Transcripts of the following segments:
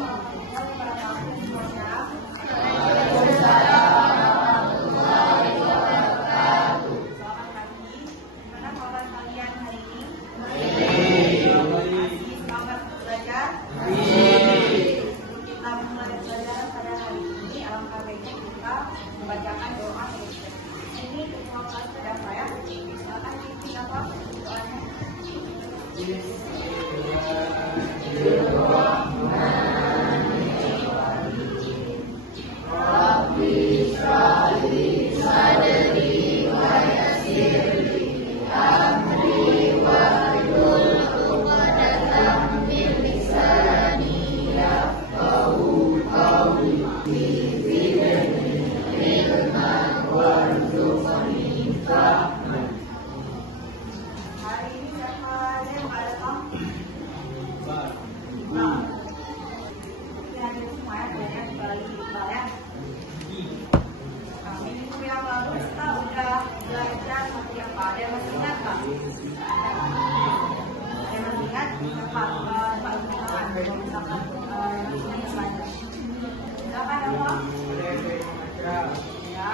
warahmatullahi wabarakatuh. Selamat pagi. Gimana kabar kalian hari ini? Masih semangat belajar? Sebelum kita mulai belajar pada hari ini, alangkah baiknya kita membacakan doa. Ini ketua kelas sudah saya. Silakan ikuti apa doanya. Hari ini siapa yang ada kamu? Hadir semua ya, banyak kembali Iqbal ya. Minggu yang lalu kita udah belajar materi apa? Ada yang masih ingat Pak? Ada yang masih ingat? Pak Iqbal, kalau misalkan masih ingat banyak. Silakan ya Pak. Ya.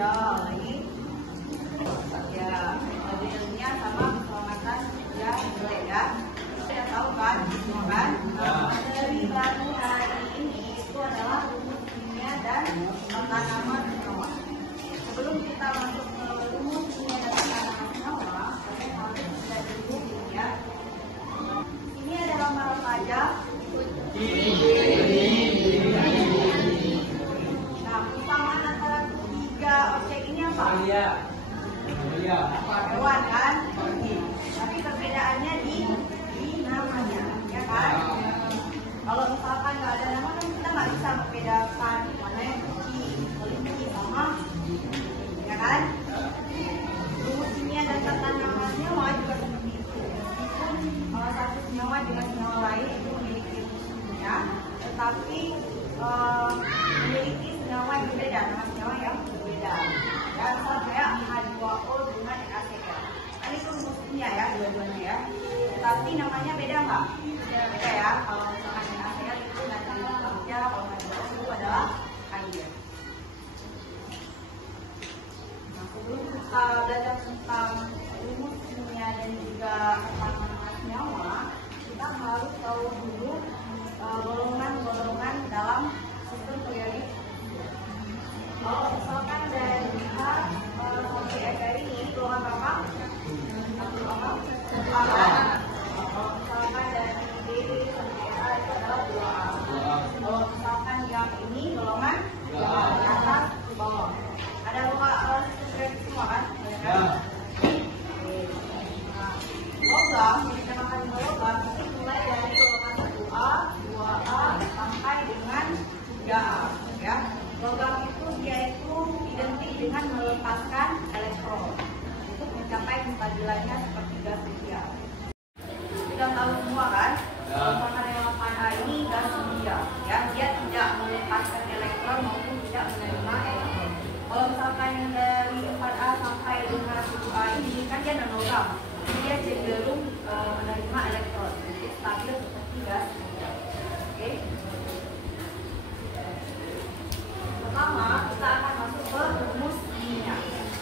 Ya, lagi. Ya, modelnya sama keselamatan ya, boleh ya. Saya tahu kan, semua kan? Materi baru hari ini itu adalah rumus kimia dan tanaman senyawa. Sebelum kita masuk ke rumus kimia dan tanaman senyawa, saya harus sudah dulu ya. Ini adalah malam aja. Nah, kesamaan antara tiga objek ini apa? Hewan kan? Tapi perbedaannya di namanya, ya kan? Kalau misalkan nggak ada nama kan kita nggak bisa membedakan mana yang kelinci sama, ya kan? Rumus kimia dan tata nama senyawa juga seperti itu. Meskipun satu senyawa dengan senyawa lain itu memiliki rumus kimia, tetapi memiliki senyawa yang berbeda, nama senyawa yang berbeda. Ya, misal kayak H2O dengan NaCl. Kan itu rumus kimia ya, dua-duanya ya. Tapi namanya beda nggak? Beda ya. Kalau misalkan NaCl itu natrium saja, kalau H2O itu adalah air. Nah, sebelum kita belajar tentang rumus kimia dan juga tanaman senyawa, kita harus tahu dulu golongan-golongan dalam sistem periodik. Kalau misalkan dari A sampai F ini golongan apa? Satu apa? A. Kalau misalkan dari B sampai A itu adalah 2A. Kalau misalkan yang ini golongan di atas ke bawah. Ada sudah semua kan? Logam, kita makan logam itu mulai dari golongan 1A, 2A sampai dengan 3A ya. Logam itu dia itu identik dengan melepaskan elektron untuk mencapai kestabilannya seperti gas sedia. Kita tahu semua kan, golongan yang 8A ini gas sedia ya, dia tidak melepaskan elektron maupun tidak menerima elektron. Kalau misalkan yang dari 4A sampai dengan 7A ini kan dia non logam, dia cenderung menerima elektron, jadi stabil seperti gas sedia. Oke. Pertama, kita akan masuk ke rumus kimia.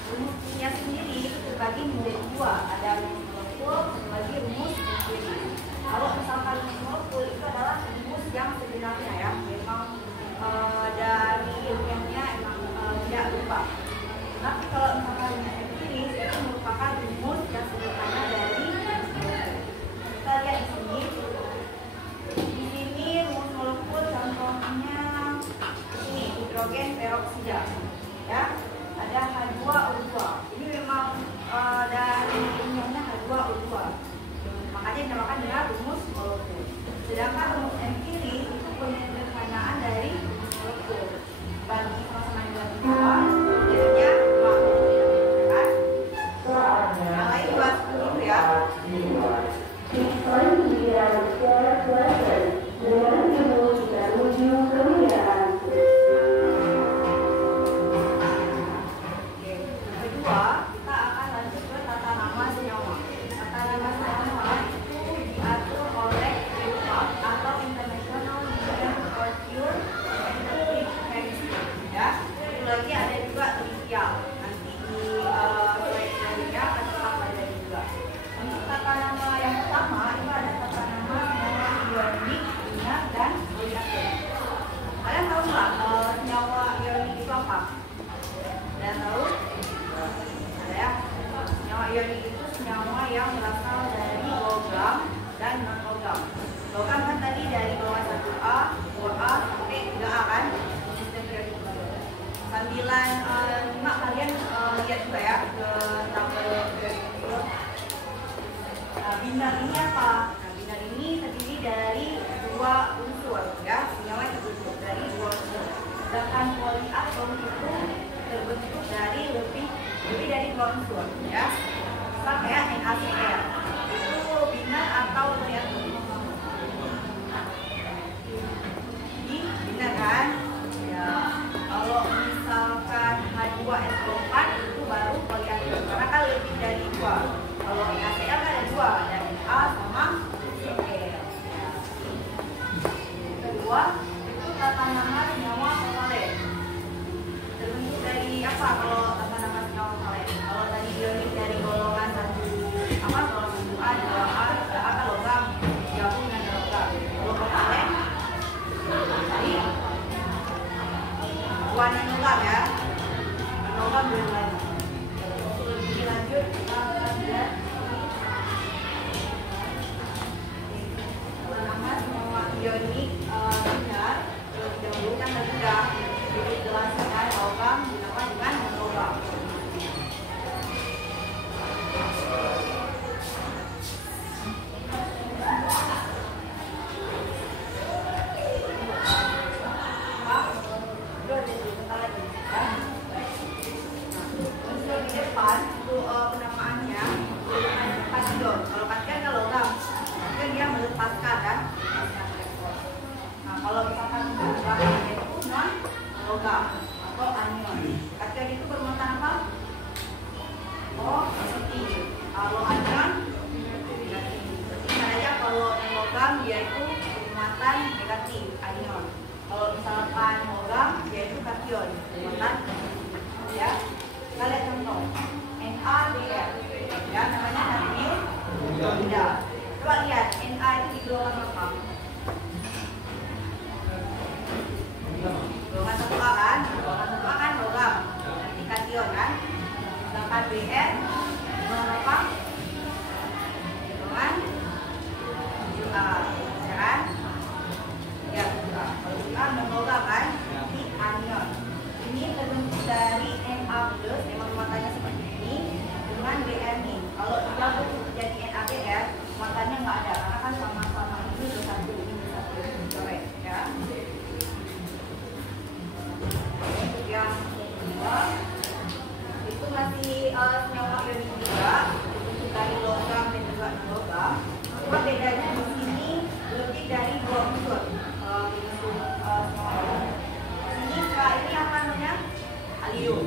Rumus kimia sendiri itu terbagi menjadi dua, ada rumus molekul, bagi rumus kimia. Kalau misalkan rumus molekul itu adalah rumus yang sebenarnya ya, memang dari ilmiahnya emang tidak lupa. Tapi kalau misalkan rumus empiris itu merupakan rumus yang sederhana dari molekul. Kita lihat di sini. Di sini rumus molekul contohnya ini hidrogen peroksida ya, ada H2O2. Ini memang dari ilmunya H2O2, makanya dinamakan dengan rumus molekul. Sedangkan rumus empiris itu penyederhanaan dari molekul. Bagi sama-sama dengan dua, jadinya kan? Yang lain buat dulu ya. Kedua, kita akan lanjut ke tata nama senyawa. Tata nama senyawa itu senyawa yang berasal dari logam dan non logam. Logam kan tadi dari golongan 1A, 2A sampai 3A kan? Sistem periodik. Sambilan nyimak kalian lihat juga ya ke tabel periodik. Binar ini apa? Nah, binar ini terdiri dari dua unsur ya, senyawa yang terbentuk dari dua unsur. Sedangkan poliatom itu terbentuk dari lebih dari dua unsur ya. Sama kayak NaCl. Itu binar atau poliatom? Binar kan? Ya. Kalau misalkan H2SO4 itu baru poliatom karena kan lebih dari dua. Kalau NaCl kan ada dua, ada Na sama Cl. Kedua, itu tata nama senyawa kovalen. Terbentuk dari apa kalau tata nama senyawa kovalen? Kalau tadi ionik dari golongan golongan 1A, 2A, 3A kan logam, gabung dengan logam. Kalau kovalen, tadi dua logam ya, logam dua. Lebih lanjut kita lihat nama senyawa ionik binar. Terlebih dahulu kan tadi sudah dijelaskan logam dinamakan dengan logam. Unsur di depan itu penamaannya kation. Kalau kation kan logam, kan dia melepaskan kan. Nah, kalau misalkan belakangnya itu non logam atau anion. Kation itu bermuatan apa? Oh, positif. Kalau anion negatif. Berarti aja kalau logam dia itu bermuatan negatif, anion. Kalau misalkan logam dia itu kation, bermuatan ya. Kita lihat contoh NaCl ya, namanya natrium klorida. Coba lihat Na itu di golongan apa? Golongan 1A kan? Golongan 1A kan logam, nanti kation kan? Sedangkan Br golongan apa? Golongan 7A ya kan? Ya, kalau 7A non-logam kan? Nanti anion. Ini terbentuk dari Na+, memang muatannya seperti ini, dengan Br nih. Kalau digabung jadi NaBr, muatannya nggak ada, karena kan sama-sama ini satu, ini satu, correct ya. Untuk yang kedua, itu masih senyawa ionik juga, terbentuk dari logam dan juga non-logam. Cuma bedanya di sini lebih dari dua unsur. Ini apa namanya? Alium.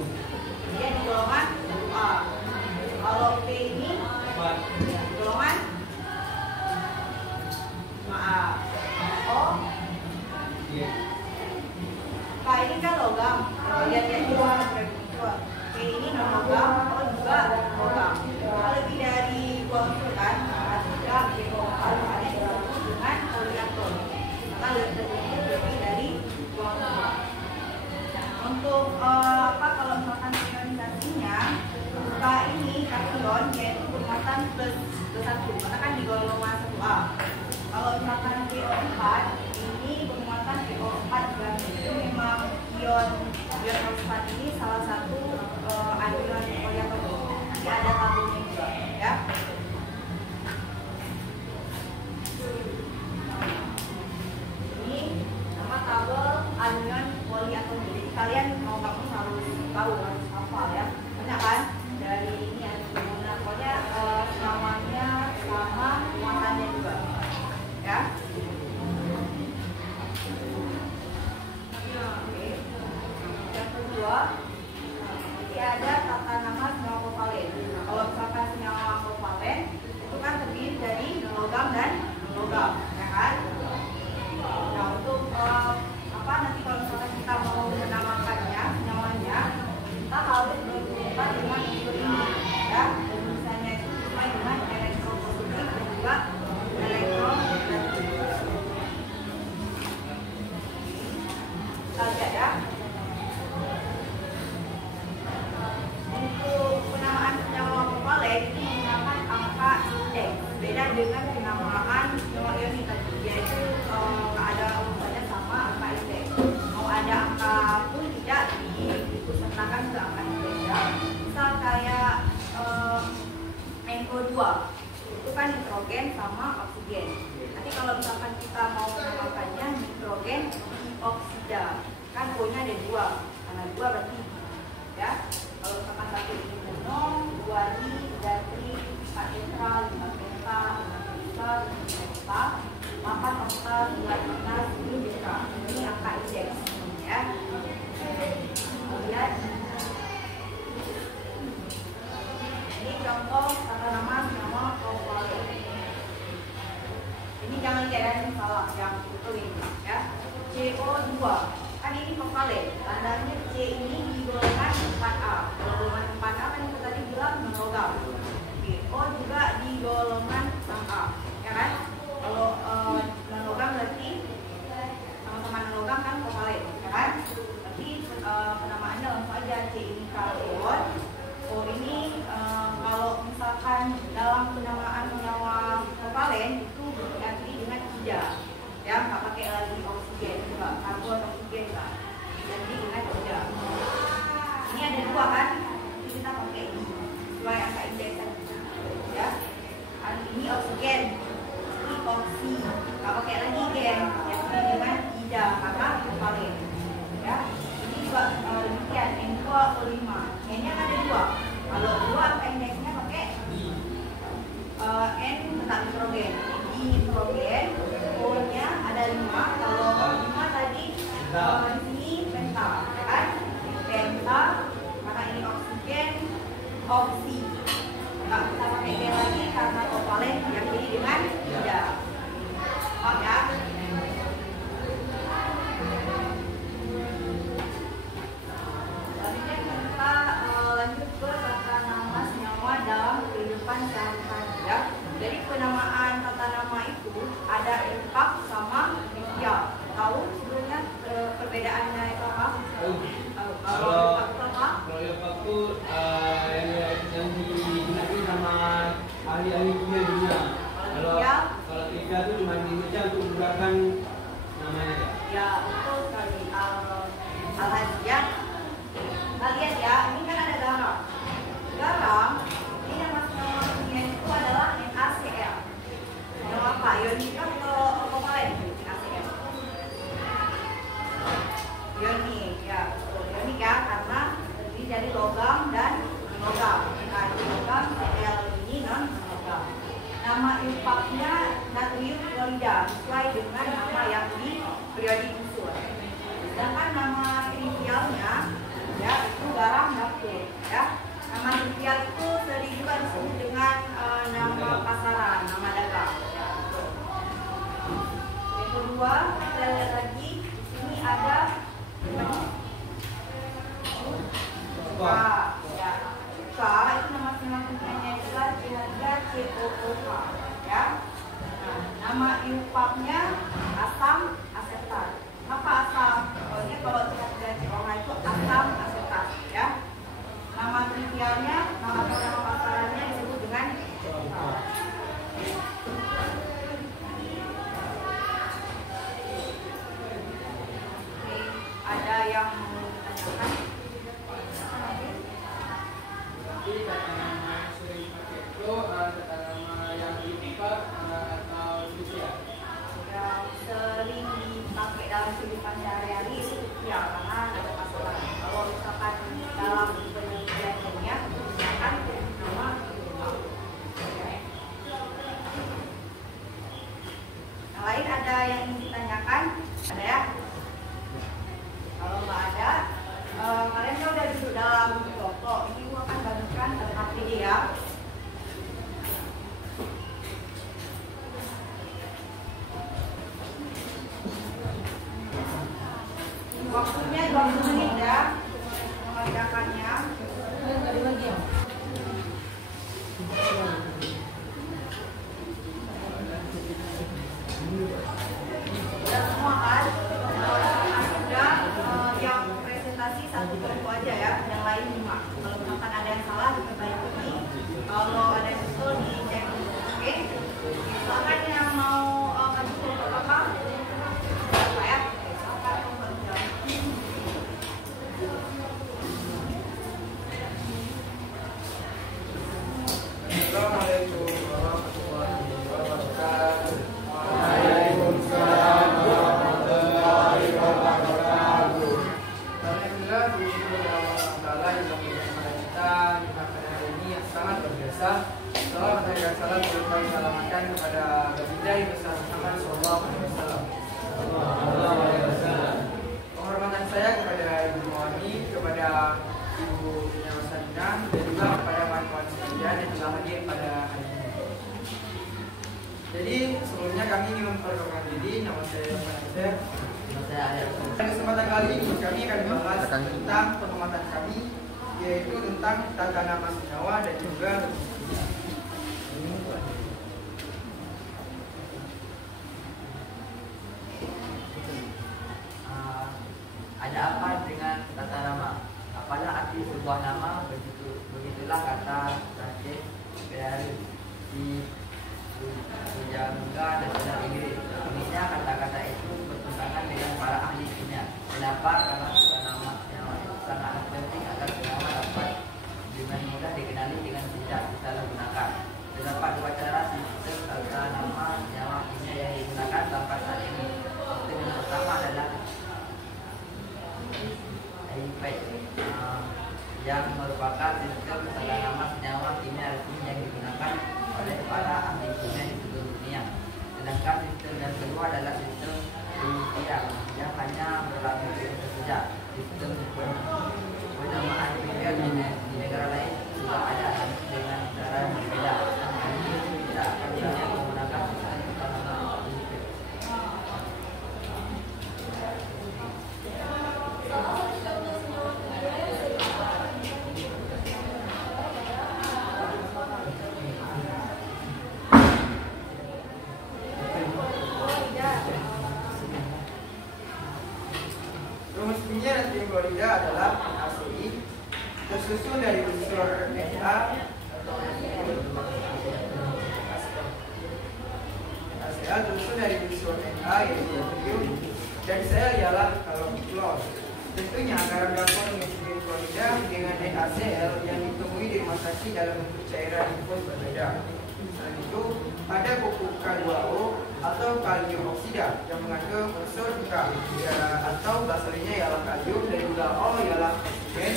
Dia di golongan 1A. Kalau P ini ya, di golongan 5A. Oh. K ini kan logam. Lihat juga. P ini non logam, O juga logam. Kalau lebih dari dua unsur kan, juga BO4 ada disebut dengan poliatom. Maka lebih dari dua unsur. Untuk kalau misalkan ionisasinya, K ini kation yaitu bermuatan plus 1, karena kan di golongan 1A. Kalau misalkan BO4 ini bermuatan BO4 juga. Itu memang ion fosfat ini salah satu anion poliatom. Nanti ada tabelnya juga ya. Ini nama tabel anion poliatom. Jadi kalian mau nggak mau harus tahu, harus hafal ya. Banyak kan? Dari ini ya, pokoknya namanya sama muatannya juga ya. Oke. Yang kedua, nanti ada tata nama senyawa kovalen. Nah, kalau misalkan senyawa dengan penamaan nyawa ionik tadi, yaitu ada urusannya sama angka indeks. Mau ada angka pun tidak diikutsertakan ke angka indeks ya. Misal kayak NO2 itu kan nitrogen sama oksigen. Nanti kalau misalkan kita mau menamakannya nitrogen dioksida, kan O-nya ada 2, karena 2 berarti ya. Kalau misalkan satu ini mono, 2 di, 3 tri, 4 tetra, 5 penta, 6 penta, 7 penta, 8 okta, 9 okta, 10 tetra. Ini angka indeks ya. Kemudian ini contoh tata nama senyawa kovalen. Ini jangan lihat ya, ini salah yang itu ini ya. CO2 kan ini kovalen, tandanya C ini di golongan 4A. Kalau golongan 4A kan kita tadi bilang monogam. O juga di golongan 6A, ya kan? Kalau monogam berarti sama-sama monogam kan kovalen, ya kan? Berarti penamaannya langsung aja. C ini karbon, O ini kalau misalkan dalam penamaan senyawa kovalen itu diakhiri dengan tidak, ya nggak pakai lagi oksigen juga, karbon oksigen kan, jadi dengan tidak. Ini ada 2 kan, jadi kita pakai ini sesuai angka indeks ya. Ini oksigen, ini oksi, nggak pakai lagi gen, jadi dengan tidak karena kovalen ya. Ini juga demikian, N2O5, N-nya ada 2. Kalau 2 angka indeksnya pakai N tentang nitrogen. Di nitrogen O-nya ada 5. Kalau 5 tadi di sini penta, ya kan? Penta, karena ini oksigen, oksi. Nggak bisa pakai gen lagi karena kovalen yang jadi dengan tidak. Oh ya. Selanjutnya kita lanjut ke tata nama senyawa dalam kehidupan sehari-hari ya. Jadi penamaan tata nama itu ada impak sama trivial. Tahu sebelumnya perbedaannya itu apa? Kalau impak itu yang digunakan sama ahli-ahli kimia dunia. Kalau trivial itu cuma diminta untuk menggunakan namanya. Ya betul sekali. Alhasil kita lihat ya, ini kan ada garam. Garam ini yang masuk nama kimia itu adalah NaCl. Yang apa? Ionik atau kovalen? NaCl. Ionik ya, betul. Ionik ya, karena terdiri dari logam dan non-logam. Nah, logam Cl ini non-logam. Nama impaknya natrium klorida sesuai dengan nama yang di periodik unsur. Sedangkan nama trivialnya ya itu garam dapur ya. Nama trivial itu sering juga disebut dengan nama pasaran, nama dagang. Ya, yang kedua kita lihat lagi di sini ada K ya. K itu nama senyawa adalah CH3COOH ya. Nah, nama impaknya asam asetat. Apa asam? Pokoknya kalau CH3COOH itu asam asetat ya. Nama trivialnya, nama pasarannya disebut dengan ada yang menanyakan? Jadi kata nama sering pakai itu kata nama yang dipakai atau trivial. Yang sering dipakai dalam kehidupan sehari-hari itu ya karena ada pasaran. Kalau misalkan dalam penelitian kimia misalkan nama yang lain ada yang ingin ditanyakan? Ada ya? Kalau nggak ada, kalian kan udah duduk dalam kelompok. Ini gua akan bagikan ke APD ya. Waktunya 20 menit ya mengerjakannya. Udah semua kan? Sudah yang presentasi 1 kelompok aja ya, yang lain 5. Kalau misalkan ada yang salah diperbaiki, kalau ada yang betul dicek. Oke? salam kami alamatkan kepada baginda Ibu Muhammad SAW. Penghormatan saya kepada Ibu Muhammad, kepada Ibu Nyawasanina, dan juga kepada kawan-kawan sekalian yang telah hadir pada hari ini. Jadi sebelumnya kami ingin memperkenalkan diri. Nama saya Yosef. Pada kesempatan kali ini kami akan membahas tentang pengamatan kami, yaitu tentang tata nama senyawa dan juga ada apa dengan tata nama? Apalah arti sebuah nama? Begitulah kata Raja dari Sujangga Nasional Inggris. Uniknya kata-kata itu bertentangan dengan para ahli kimia. Kenapa? Karena sebuah nama senyawa itu sangat penting agar senyawa dapat dengan mudah dikenali dengan tidak disalahgunakan. Terdapat dua cara sistem tata nama senyawa kimia yang digunakan sampai saat ini. Sistem yang pertama adalah yang merupakan sistem tata nama senyawa kimia resmi yang digunakan oleh para ahli kimia di seluruh dunia. Sedangkan sistem yang kedua adalah sistem Wikipedia yang hanya berlaku di Indonesia saja. Sistem penamaan kimia di negara lain juga ada dengan cara yang berbeda. Ini tidak akan banyak menggunakan sistem tata nama Wikipedia. rumus kimia natrium klorida adalah NaCl tersusun dari unsur Na NaCl tersusun dari unsur Na yaitu natrium dan Cl ialah klor. Tentunya garam karbon natrium klorida dengan NaCl yang ditemui di rumah sakit dalam bentuk cairan infus berbeda. Selain itu, ada pupuk K2O atau kalium oksida yang mengandung unsur K atau basalnya ialah kalium dan juga O ialah oksigen.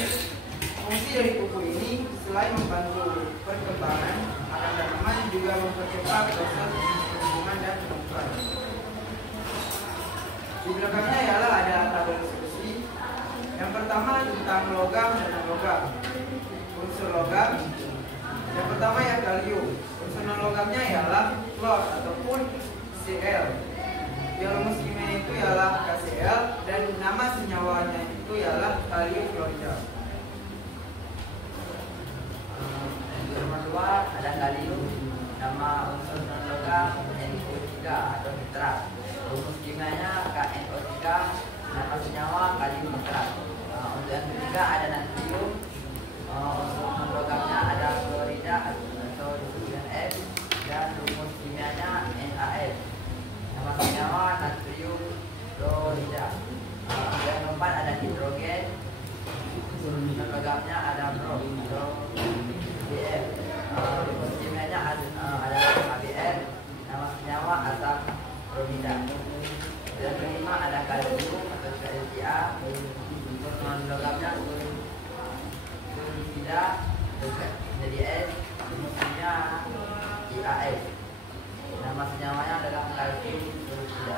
Fungsi dari pupuk ini selain membantu perkembangan akan tanaman juga mempercepat proses pertumbuhan dan penumbuhan. Di belakangnya ialah ada tabel diskusi. Yang pertama tentang logam dan non-logam. Unsur logam yang pertama ya kalium. Unsur non-logamnya ialah klor ataupun Cl. Yang rumus kimia itu ialah KCl dan nama senyawanya itu ialah kalium klorida. Yang kedua ada kalium. Nama unsur non-logam NO3 atau nitrat. Rumus kimianya KNO3. Nama senyawa kalium nitrat. Untuk yang ketiga ada natrium. Unsur non-logamnya ada klorida atau disebut F dan rumus kimianya NaF. Nama senyawa natrium klorida. Yang keempat ada hidrogen. Non-logamnya ada brom atau Bf. Rumus kimianya ada AbF. Nama senyawa asam bromida. Yang kelima ada kalsium atau Ca. Unsur non-logamnya sulfida jadi S. Rumusnya IAS. Nama senyawanya adalah kalsium sulfida.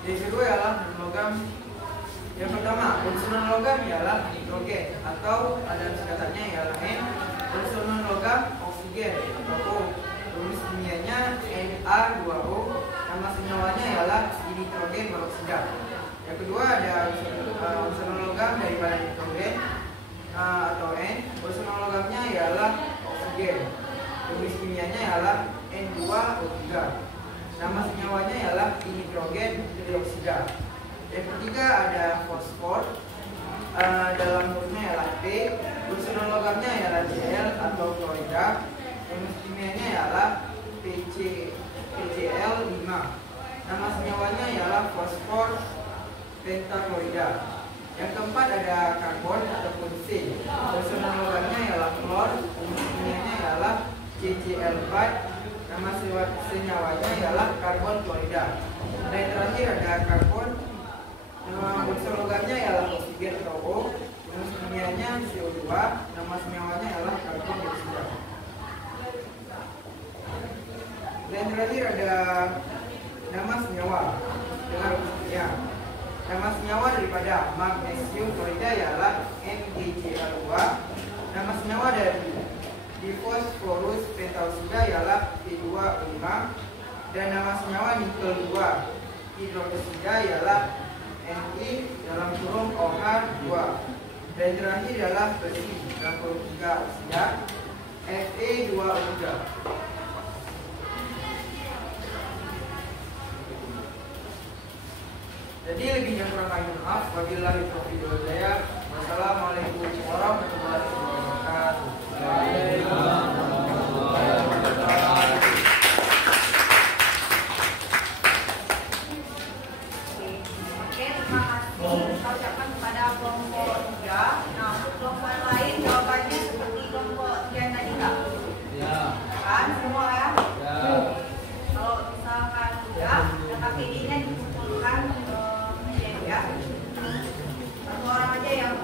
Yang kedua ialah non-logam. Yang pertama, unsur non-logam ialah nitrogen atau dalam singkatannya ialah N. Unsur non-logam oksigen atau O. Rumus kimianya Na2O. Nama senyawanya ialah dinitrogen peroksida. Yang kedua ada unsur non-logam daripada nitrogen atau N. Unsur non-logamnya ialah oksigen. Rumus kimianya ialah N2O3. Nama senyawanya ialah dinitrogen trioksida. Yang ketiga ada fosfor. Dalam hurufnya ialah P. Unsur non-logamnya ialah Cl atau klorida. Rumus kimianya ialah PCl5. Nama senyawanya ialah fosfor pentaklorida. Yang keempat ada karbon ataupun C. Unsur non-logamnya ialah klor. Rumus kimianya ialah CCl4. Nama senyawanya ialah karbon klorida. Dan yang terakhir ada karbon. Unsur logamnya ialah oksigen atau O. Rumus kimianya CO2, nama semiawanya adalah karbon dioksida. Dan terakhir ada nama senyawa dengan rumus kimia. Nama senyawa daripada magnesium klorida ialah MgCl2. Nama senyawa dari difosforus pentaoksida ialah P2O5. Dan nama senyawa nikel 2 hidroksida ialah Ni(OH2). Dan terakhir adalah besi dalam kurung 3 oksida Fe2O3. Jadi lebihnya kurang kami maaf. Wabillahi taufiq wal hidayah. Wassalamualaikum warahmatullahi wabarakatuh. Oke, terima kasih. Kita ucapkan kepada kelompok 3. Nah, untuk kelompok lain jawabannya seperti kelompok 3 tadi Kak? Ya. Kan semua ya? Ya. Kalau misalkan enggak, data PD-nya dikumpulkan ya. Satu orang aja yang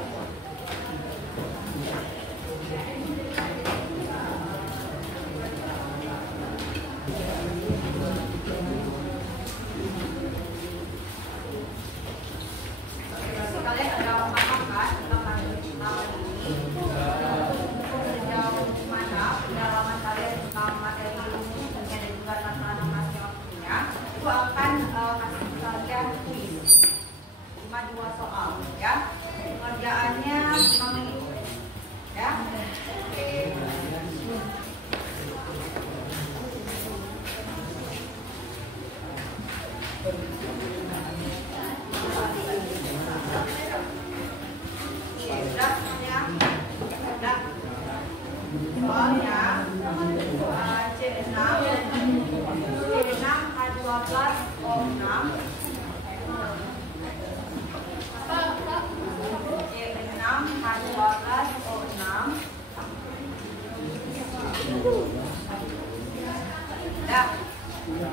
kalian ada paham kan tentang ini? Sejauh mana pendalaman kalian tentang materi rumus dan juga tata nama waktunya itu akan kasih kalian kuis 52 soal ya. Pengerjaannya 5 menit ya. Soalnya C6 H12O6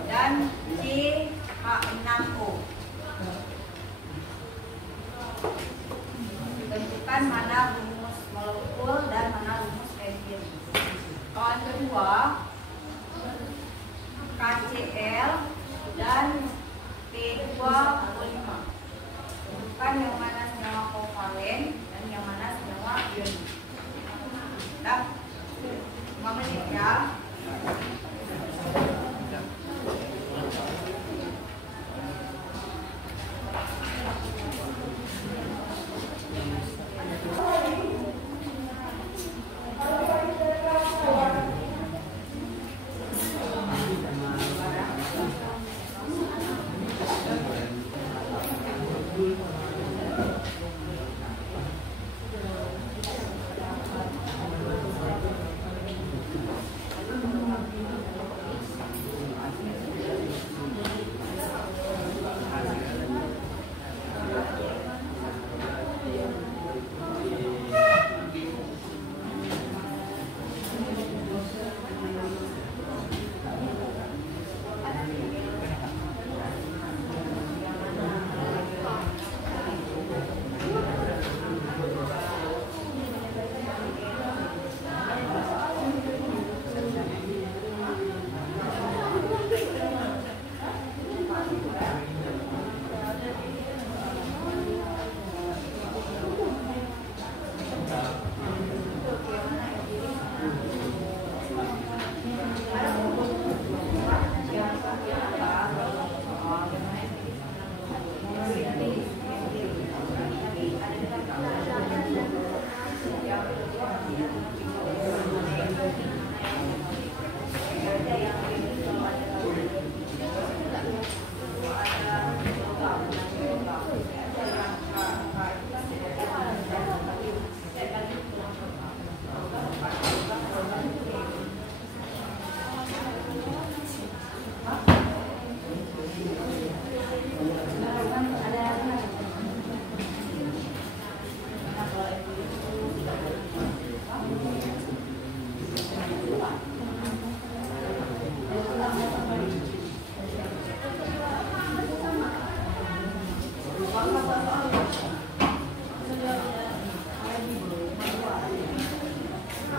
dan C6O. Ditentukan mana rumus molekul dan mana rumus empiris. Soal kedua KCl dan P2O5. Tentukan yang mana senyawa kovalen dan yang mana senyawa ionik. Nah, 5 menit ya.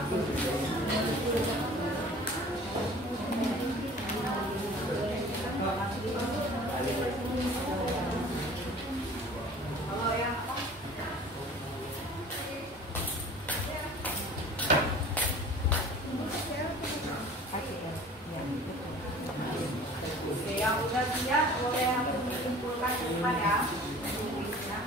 Kalau yang apa? Oke, yang udah siap boleh langsung dikumpulkan ke depan ya. Tulisnya.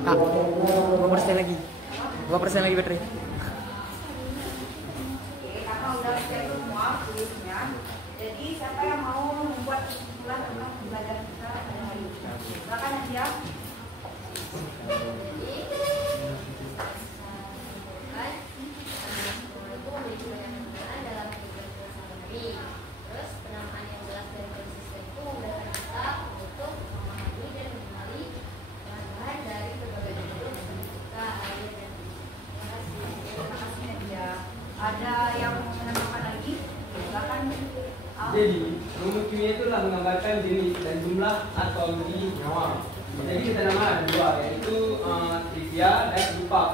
Kak, 2% lagi. 2% lagi baterai. Oke, karena udah siap semua tulisnya. Jadi siapa yang mau membuat kesimpulan tentang pembelajaran kita pada hari ini? Silakan Nadia. Terus penamaan yang jelas dan konsisten itu memudahkan kita untuk memahami dan mengenali bahan-bahan dari berbagai bentuk yang kita hadir dan terima kasih. Terima kasih Nadia. Ada yang mau menambahkan lagi? Silakan. Al. Jadi, rumus kimia itulah menggambarkan jenis dan jumlah atau di nyawa. Jadi kita nama ada dua, yaitu trivia dan yupak.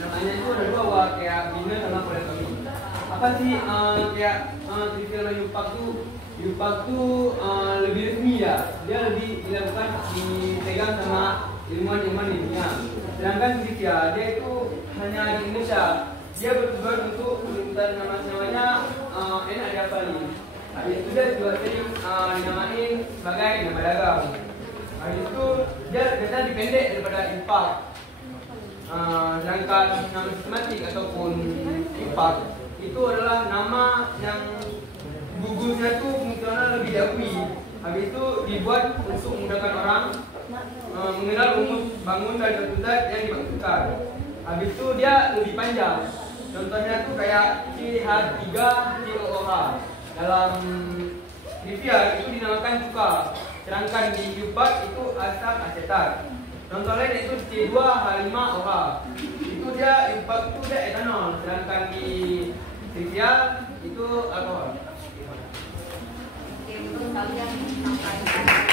Namanya itu ada dua, wah, kayak bina sama kolektomi. Apa sih kayak trivia dan yupak tuh? Yupak tuh lebih resmi ya, dia lebih dilakukan dipegang sama ilmuwan-ilmuwan di dunia. Sedangkan trivia dia itu hanya di Indonesia. Dia bertujuan untuk menentukan nama-namanya enak ada apa nih. Habis itu dia juga sering dinamain sebagai nama dagang. Habis itu dia biasanya dipendek daripada IPAK. Sedangkan nama sistematik ataupun IPAK itu adalah nama yang gugusnya itu fungsional lebih diakui. Habis itu dibuat untuk memudahkan orang mengenal rumus bangun dan tertutup yang dimaksudkan. Habis itu dia lebih panjang. Contohnya tuh kayak CH3COOH. Dalam trivia itu dinamakan cuka. Sedangkan di yupak itu asam asetat. Contoh lain itu C2H5OH. Itu dia yupak itu dia etanol. Sedangkan di trivia itu alkohol. Oke, untuk kalian sampaikan